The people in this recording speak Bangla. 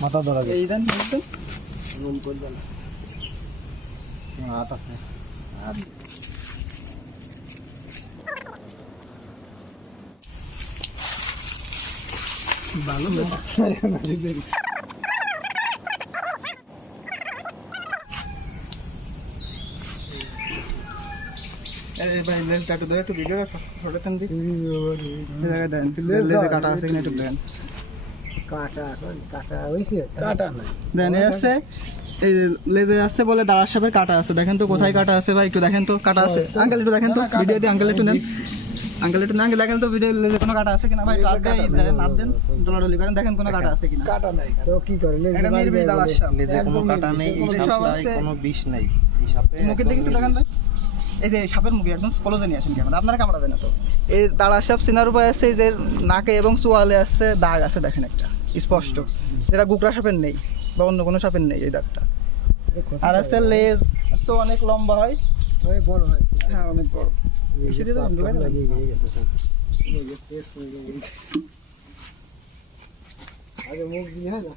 মাথা ধরা এই দেন একদম রুম করবেন হাত আছে হাত ভালো এই ভাই লেজটা একটু ধরে একটু ভিডিও ফটো টান দিই এই জায়গায় দেন লেজে কাটা আছে কিনা একটু দেন কাটা এখন কাটা হইছে কাটা নাই দেন এই আছে এই লেজে আছে বলে দাঁড়ার সাপের কাটা আছে দেখেন তো কোথায় কাটা আছে ভাই একটু দেখেন তো কাটা আছে আঙ্কেল একটু দেখেন তো ভিডিও দিয়ে আঙ্কেল একটু নেন আঙ্কেল একটু আঙ্কেল দেখেন তো ভিডিও লেজে কোনো কাটা আছে কিনা ভাই হাত দেন হাত দেন দলাদলি করেন দেখেন কোনো কাটা আছে কিনা কাটা নাই তো কি করে এটা নির্বিষ দাঁড়ার সাপ লেজে কোনো কাটা নেই, এই সাপটায় কোনো বিষ নাই। এই সাপে মুখের দিকে একটু দেখান ভাই এই যে সাপের মুখে একদম ক্লোজে নিয়ে আসেন ক্যামেরা আপনারা কামড়াবেন না তো এই দাঁড়ার সাপ চেনার উপায় আছে এই যে নাকে এবং চোয়ালে আছে দাগ আছে দেখেন একটা স্পষ্ট যেটা গুকরা সাপের নেই বা অন্য কোনো সাপের নেই এই দাগটা আর আছে লেজ আছে অনেক লম্বা হয় ওই বড় হয় হ্যাঁ অনেক বড় সেটা তো বন্ধু ভাই না। আগে মুখ দিয়ে হয় না